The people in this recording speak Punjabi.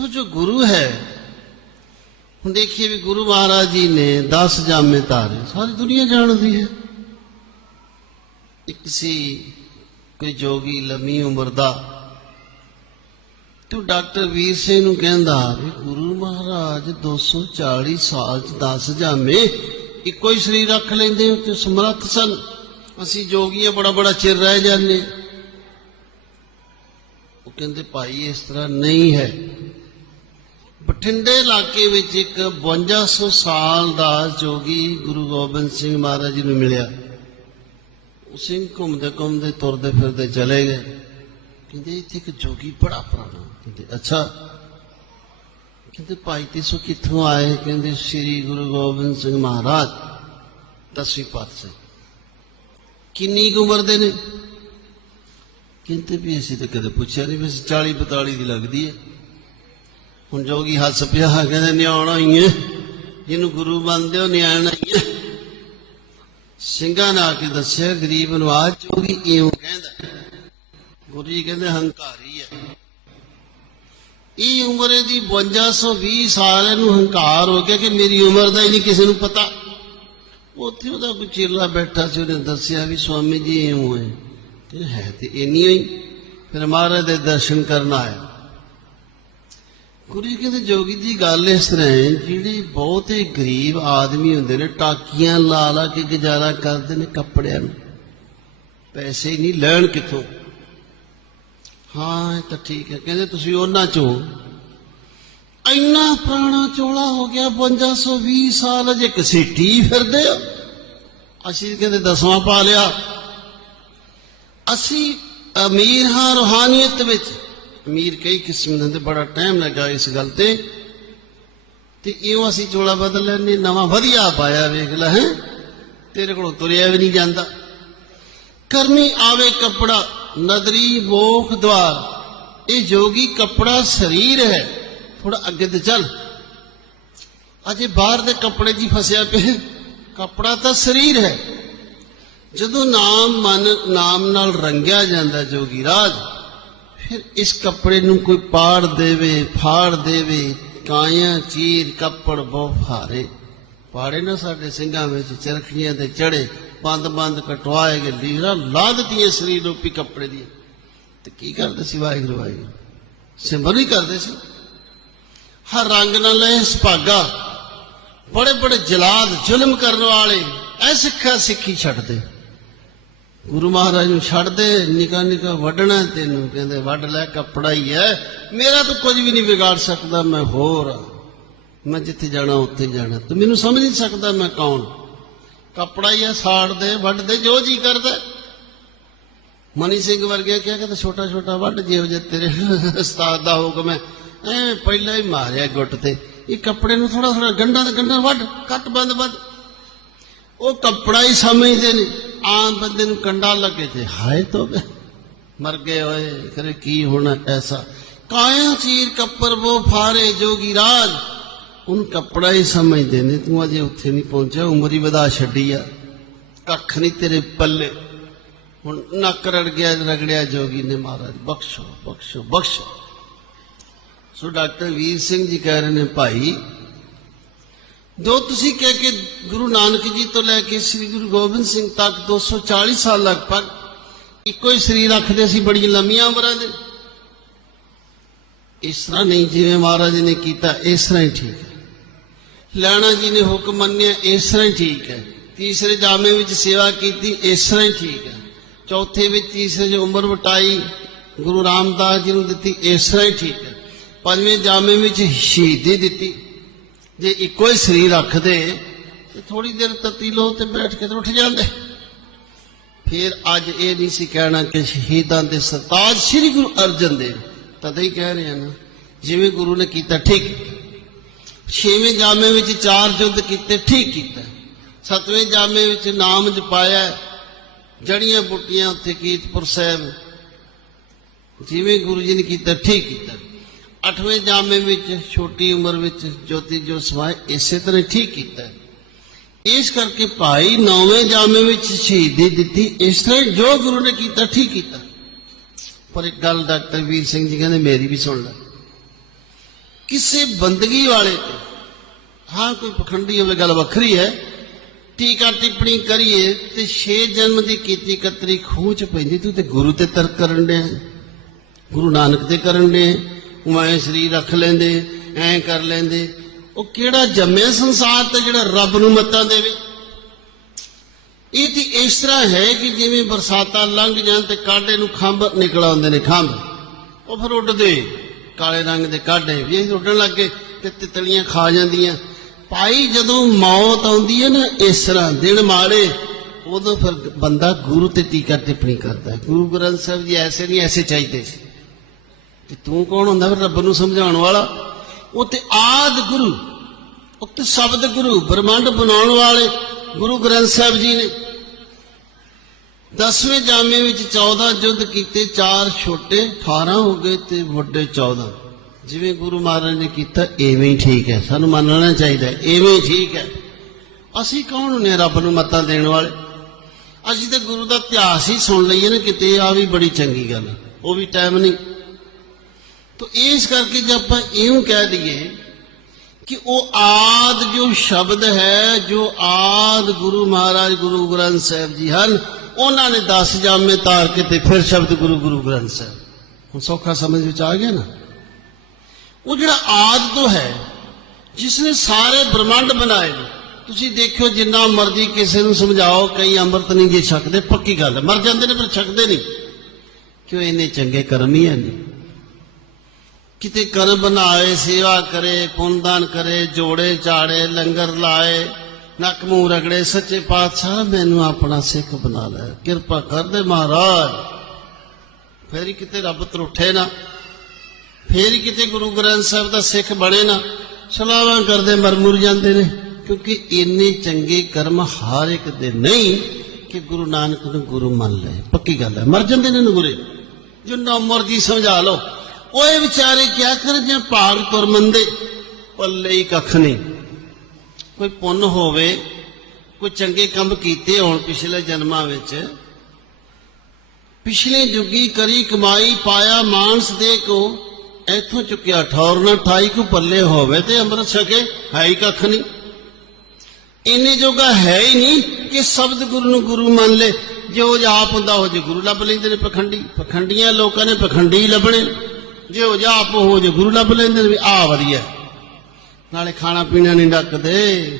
तो जो गुरु है ਹੁਣ ਦੇਖੀਏ ਵੀ ਗੁਰੂ ਮਹਾਰਾਜ ਜੀ ਨੇ 10 ਜਾਮੇ ਧਾਰੇ ਸਾਰੀ ਦੁਨੀਆ ਜਾਣਦੀ ਹੈ ਇੱਕ ਸੀ ਕੋਈ ਜੋਗੀ ਲੰਮੀ ਉਮਰ ਦਾ ਤੂੰ ਡਾਕਟਰ ਵੀਰ ਸਿੰਘ ਨੂੰ ਕਹਿੰਦਾ ਵੀ ਗੁਰੂ ਮਹਾਰਾਜ 240 ਸਾਲ ਚ 10 ਜਾਮੇ ਇੱਕੋ ਹੀ ਸਰੀਰ ਰੱਖ ਲੈਂਦੇ ਹੋ ਤੇ ਸਮਰੱਥ ਸਨ ਅਸੀਂ ਜੋਗੀਆਂ ਬੜਾ ਬੜਾ ਚਿਰ ਰਹਿ ਜਾਂਦੇ ਉਹ ਕਹਿੰਦੇ ਭਾਈ ਇਸ ਤਰ੍ਹਾਂ ਨਹੀਂ ਹੈ ਬਠਿੰਡੇ ਇਲਾਕੇ ਵਿੱਚ ਇੱਕ 5200 ਸਾਲ ਦਾ ਜੋਗੀ ਗੁਰੂ ਗੋਬਿੰਦ ਸਿੰਘ ਮਹਾਰਾਜ ਜੀ ਨੂੰ ਮਿਲਿਆ। ਉਹ ਸਿੰਘ ਘੁੰਮਦੇ ਘੁੰਮਦੇ, ਤੁਰਦੇ ਫਿਰਦੇ ਚਲੇ ਗਏ। ਕਹਿੰਦੇ, ਇੱਥੇ ਇੱਕ ਜੋਗੀ ਬੜਾ ਪੁਰਾਣਾ ਕਹਿੰਦੇ, ਅੱਛਾ। ਕਹਿੰਦੇ, ਭਾਈ ਤੀਸੋ ਕਿੱਥੋਂ ਆਏ? ਕਹਿੰਦੇ, ਸ੍ਰੀ ਗੁਰੂ ਗੋਬਿੰਦ ਸਿੰਘ ਮਹਾਰਾਜ, ਦਸਵੀਂ ਪਾਤਸ਼ਾਹ। ਕਿੰਨੀ ਕੁ ਉਮਰ ਦੇ ਨੇ? ਕਹਿੰਦੇ, ਵੀ ਅਸੀਂ ਤਾਂ ਕਦੇ ਪੁੱਛਿਆ ਨਹੀਂ, ਵੀ 40 45 ਦੀ ਲੱਗਦੀ ਹੈ। ਹੁਣ ਜੋਗੀ ਹੱਸ ਪਿਆ, ਕਹਿੰਦੇ ਨਿਆਣਾ ਹੀ ਹੈ। ਜਿਹਨੂੰ ਗੁਰੂ ਮੰਨਦੇ ਹੋ, ਨਿਆਣਾ ਹੀ ਹੈ। ਸਿੰਘਾਂ ਨੇ ਆ ਕੇ ਦੱਸਿਆ, ਗਰੀਬ ਨਵਾਜ ਜੋਗੀ ਇਉਂ ਕਹਿੰਦਾ ਗੁਰੂ ਜੀ ਕਹਿੰਦੇ ਹੰਕਾਰੀ ਹੈ। ਇਹ ਉਮਰ ਦੀ 5220 ਸਾਲ, ਇਹਨੂੰ ਹੰਕਾਰ ਹੋ ਗਿਆ ਕਿ ਮੇਰੀ ਉਮਰ ਦਾ ਹੀ ਨਹੀਂ ਕਿਸੇ ਨੂੰ ਪਤਾ। ਉੱਥੇ ਉਹਦਾ ਕੋਈ ਚੇਲਾ ਬੈਠਾ ਸੀ, ਉਹਨੇ ਦੱਸਿਆ ਵੀ ਸਵਾਮੀ ਜੀ ਇਉਂ ਹੈ। ਤੇ ਹੈ ਤੇ ਇੰਨੀ ਹੋਈ ਫਿਰ ਮਹਾਰਾਜ ਦੇ ਦਰਸ਼ਨ ਕਰਨ ਆਇਆ। ਗੁਰੂ ਜੀ ਕਹਿੰਦੇ ਜੋਗੀ ਜੀ ਗੱਲ ਇਸ ਤਰ੍ਹਾਂ ਹੈ, ਜਿਹੜੇ ਬਹੁਤੇ ਗਰੀਬ ਆਦਮੀ ਹੁੰਦੇ ਨੇ, ਟਾਕੀਆਂ ਲਾ ਲਾ ਕੇ ਗੁਜ਼ਾਰਾ ਕਰਦੇ ਨੇ ਕੱਪੜਿਆਂ ਨੂੰ। ਪੈਸੇ ਨਹੀਂ ਲੈਣ ਕਿੱਥੋਂ? ਹਾਂ, ਇਹ ਤਾਂ ਠੀਕ ਹੈ। ਕਹਿੰਦੇ ਤੁਸੀਂ ਉਹਨਾਂ ਚੋਂ। ਇੰਨਾ ਪੁਰਾਣਾ ਚੋਲਾ ਹੋ ਗਿਆ 5220 ਸਾਲ ਅਜੇ ਕਸੀਟੀ ਫਿਰਦੇ ਹੋ ਅਸੀਂ ਕਹਿੰਦੇ ਦਸਵਾਂ ਪਾ ਲਿਆ। ਅਸੀਂ ਅਮੀਰ ਹਾਂ ਰੂਹਾਨੀਅਤ ਵਿੱਚ। ਅਮੀਰ ਕਈ ਕਿਸਮ ਦੇ ਹੁੰਦੇ, ਬੜਾ ਟਾਈਮ ਲੱਗਾ ਇਸ ਗੱਲ ਤੇ। ਤੇ ਇਉਂ ਅਸੀਂ ਚੋਲਾ ਬਦਲ ਲੈਨੇ ਨਵਾਂ ਵਧੀਆ ਪਾਇਆ ਵੇਖ ਲੈ, ਹੈ। ਤੇਰੇ ਕੋਲੋਂ ਤੁਰਿਆ ਵੀ ਨਹੀਂ ਜਾਂਦਾ। ਕਰਨੀ ਆਵੇ ਕਪੜਾ, ਨਦਰੀ ਮੋਖ ਦਵਾਰ। ਇਹ ਜੋਗੀ ਕਪੜਾ ਸਰੀਰ ਹੈ। ਥੋੜਾ ਅੱਗੇ ਤੇ ਚੱਲ। ਅਜੇ ਬਾਹਰ ਦੇ ਕੱਪੜੇ 'ਚ ਹੀ ਫਸਿਆ ਪਿਆ ਕਪੜਾ ਤਾਂ ਸਰੀਰ ਹੈ। ਜਦੋਂ ਨਾਮ, ਮਨ, ਨਾਮ ਨਾਲ ਰੰਗਿਆ ਜਾਂਦਾ ਜੋਗੀ ਰਾਜ ਫਿਰ ਇਸ ਕੱਪੜੇ ਨੂੰ ਕੋਈ ਪਾੜ ਦੇਵੇ, ਫਾੜ ਦੇਵੇ, ਕਾਇਆ, ਚੀਰ, ਕੱਪੜ ਬਹੁ ਫਾਰੇ ਪਾੜੇ ਨਾ ਸਾਡੇ ਸਿੰਘਾਂ ਵਿੱਚ ਚਰਖੀਆਂ ਤੇ ਚੜੇ, ਬੰਦ ਬੰਦ ਕਟਵਾਏ ਗਏ ਲੀਰਾ ਲਾ ਦਿੱਤੀਆਂ ਸਰੀਰ ਰੂਪੀ ਕੱਪੜੇ ਦੀ ਤੇ ਕੀ ਕਰਦੇ ਸੀ ਵਾਹਿਗੁਰੂ ਵਾਹਿਗੁਰੂ? ਸਿਮਰਨ ਹੀ ਕਰਦੇ ਸੀ। ਹਰ ਰੰਗ ਨਾਲ ਲੈ ਸੁਭਾਗਾ। ਬੜੇ ਬੜੇ ਜਲਾਦ, ਜ਼ੁਲਮ ਕਰਨ ਵਾਲੇ, ਐ ਸਿੱਖਾ ਸਿੱਖੀ ਛੱਡਦੇ। ਗੁਰੂ ਮਹਾਰਾਜ ਨੂੰ ਛੱਡ ਦੇ ਨਿਕਾ ਨਿਕਾ ਵੱਢਣਾ ਤੈਨੂੰ ਕਹਿੰਦੇ, ਵੱਢ ਲੈ, ਕੱਪੜਾ ਹੀ ਹੈ। ਮੇਰਾ ਤੂੰ ਕੁਝ ਵੀ ਨਹੀਂ ਵਿਗਾੜ ਸਕਦਾ, ਮੈਂ ਹੋਰ ਆ। ਮੈਂ ਜਿੱਥੇ ਜਾਣਾ, ਉੱਥੇ ਜਾਣਾ। ਤੂੰ ਮੈਨੂੰ ਸਮਝ ਨਹੀਂ ਸਕਦਾ ਮੈਂ ਕੌਣ। ਕੱਪੜਾ ਹੀ ਹੈ, ਸਾੜ ਦੇ, ਵੱਢ ਦੇ, ਜੋ ਜੀ ਕਰਦਾ। ਮਨੀ ਸਿੰਘ ਵਰਗੇ ਕਿਹਾ ਕਿ ਛੋਟਾ ਛੋਟਾ ਵੱਢ, ਜਿਹੋ ਜੇ ਤੇਰੇ ਉਸਤਾਦ ਦਾ ਹੁਕਮ ਹੈ ਐਵੇਂ ਪਹਿਲਾਂ ਹੀ ਮਾਰਿਆ ਗੁੱਟ ਤੇ। ਇਹ ਕੱਪੜੇ ਨੂੰ ਥੋੜਾ ਥੋੜਾ ਗੰਢਾਂ ਤੇ ਗੰਢਾਂ ਵੱਢ, ਕੱਟ ਬੰਦ ਬੰਦ ਉਹ ਕੱਪੜਾ ਹੀ ਸਮਝਦੇ ਨੇ। ਆਮ ਬੰਦੇ ਨੂੰ ਕੰਡਾ ਲੱਗੇ ਤੇ ਹਾਏ ਤੋਬੇ ਮਰ ਗਏ ਹੋਏ। ਕਰੇ ਕੀ ਹੋਣਾ ਐਸਾ। ਕਾਇਆ ਚੀਰ ਕੱਪਰ ਉਹ ਫਾਰੇ ਜੋਗੀ ਰਾਜ। ਉਹਨੂੰ ਕੱਪੜਾ ਹੀ ਸਮਝਦੇ ਨੇ। ਤੂੰ ਅਜੇ ਉੱਥੇ ਨਹੀਂ ਪਹੁੰਚਿਆ। ਉਮਰ ਹੀ ਵਧਾ ਛੱਡੀ ਆ। ਕੱਖ ਨਹੀਂ ਤੇਰੇ ਪੱਲੇ। ਹੁਣ ਨੱਕ ਰੜ ਗਿਆ, ਰਗੜਿਆ ਜੋਗੀ ਨੇ ਮਹਾਰਾਜ। ਬਖਸ਼ੋ ਬਖਸ਼ੋ ਬਖਸ਼ੋ। ਸੋ ਡਾਕਟਰ ਵੀਰ ਸਿੰਘ ਜੀ ਕਹਿ ਰਹੇ ਨੇ, ਭਾਈ ਜੋ ਤੁਸੀਂ ਕਹਿ ਕੇ ਗੁਰੂ ਨਾਨਕ ਜੀ ਤੋਂ ਲੈ ਕੇ ਸ੍ਰੀ ਗੁਰੂ ਗੋਬਿੰਦ ਸਿੰਘ ਤੱਕ 240 ਸਾਲ ਲਗਭਗ ਇੱਕੋ ਹੀ ਸਰੀਰ ਰੱਖਦੇ ਸੀ ਬੜੀਆਂ ਲੰਮੀਆਂ ਉਮਰਾਂ ਦੇ। ਇਸ ਤਰ੍ਹਾਂ ਨਹੀਂ ਜਿਵੇਂ ਮਹਾਰਾਜ ਨੇ ਕੀਤਾ, ਇਸ ਤਰ੍ਹਾਂ ਹੀ ਠੀਕ ਹੈ। ਲੈਣਾ ਜੀ ਨੇ ਹੁਕਮ ਮੰਨਿਆ, ਇਸ ਤਰ੍ਹਾਂ ਹੀ ਠੀਕ ਹੈ। ਤੀਸਰੇ ਜਾਮੇ ਵਿੱਚ ਸੇਵਾ ਕੀਤੀ, ਇਸ ਤਰ੍ਹਾਂ ਹੀ ਠੀਕ ਹੈ। ਚੌਥੇ ਵਿੱਚ ਤੀਸਰੇ ਜੋ ਉਮਰ ਵਟਾਈ, ਗੁਰੂ ਰਾਮਦਾਸ ਜੀ ਨੂੰ ਦਿੱਤੀ, ਇਸ ਤਰ੍ਹਾਂ ਹੀ ਠੀਕ ਹੈ। ਪੰਜਵੇਂ ਜਾਮੇ ਵਿੱਚ ਸ਼ਹੀਦੀ ਦਿੱਤੀ। ਜੇ ਇੱਕੋ ਹੀ ਸਰੀਰ ਰੱਖਦੇ, ਤੇ ਥੋੜੀ ਦੇਰ ਤਤੀ ਲੋ ਤੇ ਬੈਠ ਕੇ ਤੇ ਉੱਠ ਜਾਂਦੇ। ਫਿਰ ਅੱਜ ਇਹ ਨਹੀਂ ਸੀ ਕਹਿਣਾ ਕਿ ਸ਼ਹੀਦਾਂ ਦੇ ਸਰਤਾਜ ਸ੍ਰੀ ਗੁਰੂ ਅਰਜਨ ਦੇਵ, ਤਦੇ ਹੀ ਕਹਿ ਰਹੇ ਆ ਨਾ ਜਿਵੇਂ ਗੁਰੂ ਨੇ ਕੀਤਾ, ਠੀਕ। ਕੀਤਾ। ਛੇਵੇਂ ਜਾਮੇ ਵਿੱਚ ਚਾਰ ਯੁੱਧ ਕੀਤੇ, ਠੀਕ ਕੀਤਾ। ਸਤਵੇਂ ਜਾਮੇ ਵਿੱਚ ਨਾਮ ਜਪਾਇਆ ਜੜੀਆਂ ਬੁੱਟੀਆਂ ਉੱਥੇ ਕੀਰਤਪੁਰ ਸਾਹਿਬ, ਜਿਵੇਂ ਗੁਰੂ ਜੀ ਨੇ ਕੀਤਾ, ਠੀਕ ਕੀਤਾ। ਅੱਠਵੇਂ ਜਾਮੇ ਵਿੱਚ, ਛੋਟੀ ਉਮਰ ਵਿੱਚ ਜੋਤੀ ਜੋ ਸਮਾਏ ਇਸੇ ਤਰ੍ਹਾਂ ਠੀਕ ਕੀਤਾ। ਇਸ ਕਰਕੇ ਭਾਈ ਨੌਵੇਂ ਜਾਮੇ ਵਿੱਚ ਸ਼ਹੀਦੀ ਦਿੱਤੀ, ਇਸ ਤਰ੍ਹਾਂ ਜੋ ਗੁਰੂ ਨੇ ਕੀਤਾ, ਠੀਕ ਕੀਤਾ। ਪਰ ਇੱਕ ਗੱਲ ਡਾਕਟਰ ਵੀਰ ਸਿੰਘ ਜੀ ਕਹਿੰਦੇ, ਮੇਰੀ ਵੀ ਸੁਣ ਲੈ। ਕਿਸੇ ਬੰਦਗੀ ਵਾਲੇ ਤੇ, ਹਾਂ, ਕੋਈ ਪਖੰਡੀ ਹੋਵੇ, ਗੱਲ ਵੱਖਰੀ ਹੈ। ਟੀਕਾ ਟਿੱਪਣੀ ਕਰੀਏ ਤੇ ਛੇ ਜਨਮ ਦੀ ਕੀਤੀ ਕਤਰੀ ਖੂਹ ਚ ਪੈਂਦੀ, ਤੂੰ ਤੇ ਗੁਰੂ ਤੇ ਤਰਕ ਕਰਨ ਦੇ ਗੁਰੂ ਨਾਨਕ ਤੇ ਕਰਨ ਦੇ ਉਵੇਂ ਸਰੀਰ ਰੱਖ ਲੈਂਦੇ, ਐਂ ਕਰ ਲੈਂਦੇ। ਉਹ ਕਿਹੜਾ ਜੰਮਿਆ ਸੰਸਾਰ ਤੇ ਜਿਹੜਾ ਰੱਬ ਨੂੰ ਮੱਤਾਂ ਦੇਵੇ? ਇਹ ਤੇ ਇਸ ਤਰ੍ਹਾਂ ਹੈ ਕਿ ਜਿਵੇਂ ਬਰਸਾਤਾਂ ਲੰਘ ਜਾਣ ਤੇ ਕਾਡੇ ਨੂੰ ਖੰਭ ਨਿਕਲ ਆਉਂਦੇ ਨੇ, ਖੰਭ। ਉਹ ਫਿਰ ਉੱਡਦੇ, ਕਾਲੇ ਰੰਗ ਦੇ ਕਾਡੇ ਵੀ ਇਹ ਉੱਡਣ ਲੱਗੇ ਤੇ ਤਿਤਲੀਆਂ ਖਾ ਜਾਂਦੀਆਂ। ਭਾਈ ਜਦੋਂ ਮੌਤ ਆਉਂਦੀ ਹੈ ਨਾ, ਇਸ ਤਰ੍ਹਾਂ ਦਿਨ ਮਾੜੇ, ਉਦੋਂ ਫਿਰ ਬੰਦਾ ਗੁਰੂ ਤੇ ਟੀਕਾ ਟਿੱਪਣੀ ਕਰਦਾ। ਗੁਰੂ ਗ੍ਰੰਥ ਸਾਹਿਬ ਜੀ ਐਸੇ ਨਹੀਂ, ਐਸੇ ਚਾਹੀਦੇ ਸੀ। ਤੇ ਤੂੰ ਕੌਣ ਹੁੰਦਾ ਫਿਰ ਰੱਬ ਨੂੰ ਸਮਝਾਉਣ ਵਾਲਾ? ਉਹ ਤੇ ਆਦ ਗੁਰੂ ਉਹ ਤੇ ਸ਼ਬਦ ਗੁਰੂ ਬ੍ਰਹਮੰਡ ਬਣਾਉਣ ਵਾਲੇ ਗੁਰੂ ਗ੍ਰੰਥ ਸਾਹਿਬ ਜੀ ਨੇ। ਦਸਵੇਂ ਜਾਮੇ ਵਿੱਚ 14 ਯੁੱਧ ਕੀਤੇ ਚਾਰ ਛੋਟੇ 18 ਹੋ ਗਏ ਤੇ ਵੱਡੇ 14 ਜਿਵੇਂ ਗੁਰੂ ਮਹਾਰਾਜ ਨੇ ਕੀਤਾ ਐਵੇਂ ਹੀ ਠੀਕ ਹੈ। ਸਾਨੂੰ ਮੰਨਣਾ ਚਾਹੀਦਾ ਹੈ, ਐਵੇਂ ਹੀ ਠੀਕ ਹੈ। ਅਸੀਂ ਕੌਣ ਹੁੰਨੇ ਰੱਬ ਨੂੰ ਮੱਤਾਂ ਦੇਣ ਵਾਲੇ? ਅਸੀਂ ਤਾਂ ਗੁਰੂ ਦਾ ਇਤਿਹਾਸ ਹੀ ਸੁਣ ਲਈਏ ਨਾ ਕਿਤੇ ਆ ਵੀ ਬੜੀ ਚੰਗੀ ਗੱਲ ਉਹ ਵੀ ਟਾਈਮ ਨਹੀਂ। ਤੋ ਇਸ ਕਰਕੇ ਜੇ ਆਪਾਂ ਇਉਂ ਕਹਿ ਦਈਏ ਕਿ ਉਹ ਆਦ ਜੋ ਸ਼ਬਦ ਹੈ, ਜੋ ਆਦ ਗੁਰੂ ਮਹਾਰਾਜ ਗੁਰੂ ਗ੍ਰੰਥ ਸਾਹਿਬ ਜੀ ਹਨ, ਉਹਨਾਂ ਨੇ 10 ਜਾਮੇ ਤਾਰ ਕੇ ਤੇ ਫਿਰ ਸ਼ਬਦ ਗੁਰੂ ਗੁਰੂ ਗ੍ਰੰਥ ਸਾਹਿਬ। ਹੁਣ ਸੌਖਾ ਸਮਝ ਵਿੱਚ ਆ ਗਿਆ ਨਾ? ਉਹ ਜਿਹੜਾ ਆਦ ਤੋਂ ਹੈ, ਜਿਸ ਨੇ ਸਾਰੇ ਬ੍ਰਹਮੰਡ ਬਣਾਏ ਨੇ, ਤੁਸੀਂ ਦੇਖਿਓ ਜਿੰਨਾ ਮਰਜ਼ੀ ਕਿਸੇ ਨੂੰ ਸਮਝਾਓ, ਕਈ ਅੰਮ੍ਰਿਤ ਨਹੀਂ ਜੇ ਛਕਦੇ, ਪੱਕੀ ਗੱਲ ਮਰ ਜਾਂਦੇ ਨੇ ਪਰ ਛਕਦੇ ਨਹੀਂ। ਕਿਉਂ ਇੰਨੇ ਚੰਗੇ ਕਰਮ ਹੀ ਹੈ ਨਹੀਂ ਕਿਤੇ ਕਰਮ ਬਣਾਏ, ਸੇਵਾ ਕਰੇ, ਪੁੰਨਦਾਨ ਕਰੇ, ਜੋੜੇ ਚਾੜੇ, ਲੰਗਰ ਲਾਏ, ਨੱਕ ਮੂੰਹ ਰਗੜੇ, ਸੱਚੇ ਪਾਤਸ਼ਾਹ ਮੈਨੂੰ ਆਪਣਾ ਸਿੱਖ ਬਣਾ ਲੈ। ਕਿਰਪਾ ਕਰ ਦੇ ਮਹਾਰਾਜ। ਫੇਰ ਕਿਤੇ ਰੱਬ ਤਰੁੱਠੇ ਨਾ। ਫੇਰ ਕਿਤੇ ਗੁਰੂ ਗ੍ਰੰਥ ਸਾਹਿਬ ਦਾ ਸਿੱਖ ਬਣੇ ਨਾ। ਸਲਾਵਾਂ ਕਰਦੇ ਮਰ ਮੁਰ ਜਾਂਦੇ ਨੇ। ਕਿਉਂਕਿ ਇੰਨੇ ਚੰਗੇ ਕਰਮ ਹਰ ਇੱਕ ਦੇ ਨਹੀਂ ਕਿ ਗੁਰੂ ਨਾਨਕ ਨੂੰ ਗੁਰੂ ਮੰਨ ਲੈ ਪੱਕੀ ਗੱਲ ਹੈ। ਮਰ ਜਾਂਦੇ ਨੇ ਨਗੁਰੇ ਜਿੰਨਾ ਮਰਜ਼ੀ ਸਮਝਾ ਲਓ। ਓਏ ਵਿਚਾਰੇ ਕਿਆ ਕਰ ਜੇ ਭਾਰ ਤੁਰ ਪੱਲੇ ਹੀ ਕੱਖ ਨਹੀਂ। ਕੋਈ ਪੁੰਨ ਹੋਵੇ, ਕੋਈ ਚੰਗੇ ਕੰਮ ਕੀਤੇ ਹੋਣ ਪਿਛਲੇ ਜਨਮਾਂ ਵਿੱਚ, ਪਿਛਲੇ ਜੁਗੀ ਕਰੀ ਕਮਾਈ ਪਾਇਆ ਮਾਨਸ ਦੇ ਕੋ, ਇੱਥੋਂ ਚੁੱਕਿਆ ਠੌਰ ਨਾ ਠਾਈ ਕੋ ਪੱਲੇ ਹੋਵੇ ਤੇ ਅੰਮ੍ਰਿਤ ਛਕੇ, ਹੈ ਹੀ ਕੱਖ ਨਹੀਂ। ਇੰਨੇ ਜੋਗਾ ਹੈ ਹੀ ਨਹੀਂ ਕਿ ਸ਼ਬਦ ਗੁਰੂ ਨੂੰ ਗੁਰੂ ਮੰਨ ਲੈ। ਜੋ ਜਾਪ ਹੁੰਦਾ, ਉਹ ਜੇ ਗੁਰੂ ਲੱਭ ਲੈਂਦੇ ਨੇ ਪਖੰਡੀ। ਪਖੰਡੀਆਂ ਲੋਕਾਂ ਨੇ ਪਖੰਡੀ ਲੱਭਣੇ। ਜੋ ਜਾਪ ਹੋ ਜੇ, ਗੁਰੂ ਲੱਭ ਲੈਂਦੇ ਵੀ ਆ ਵਧੀਆ। ਨਾਲੇ ਖਾਣਾ ਪੀਣਾ ਨਹੀਂ ਡੱਕਦੇ।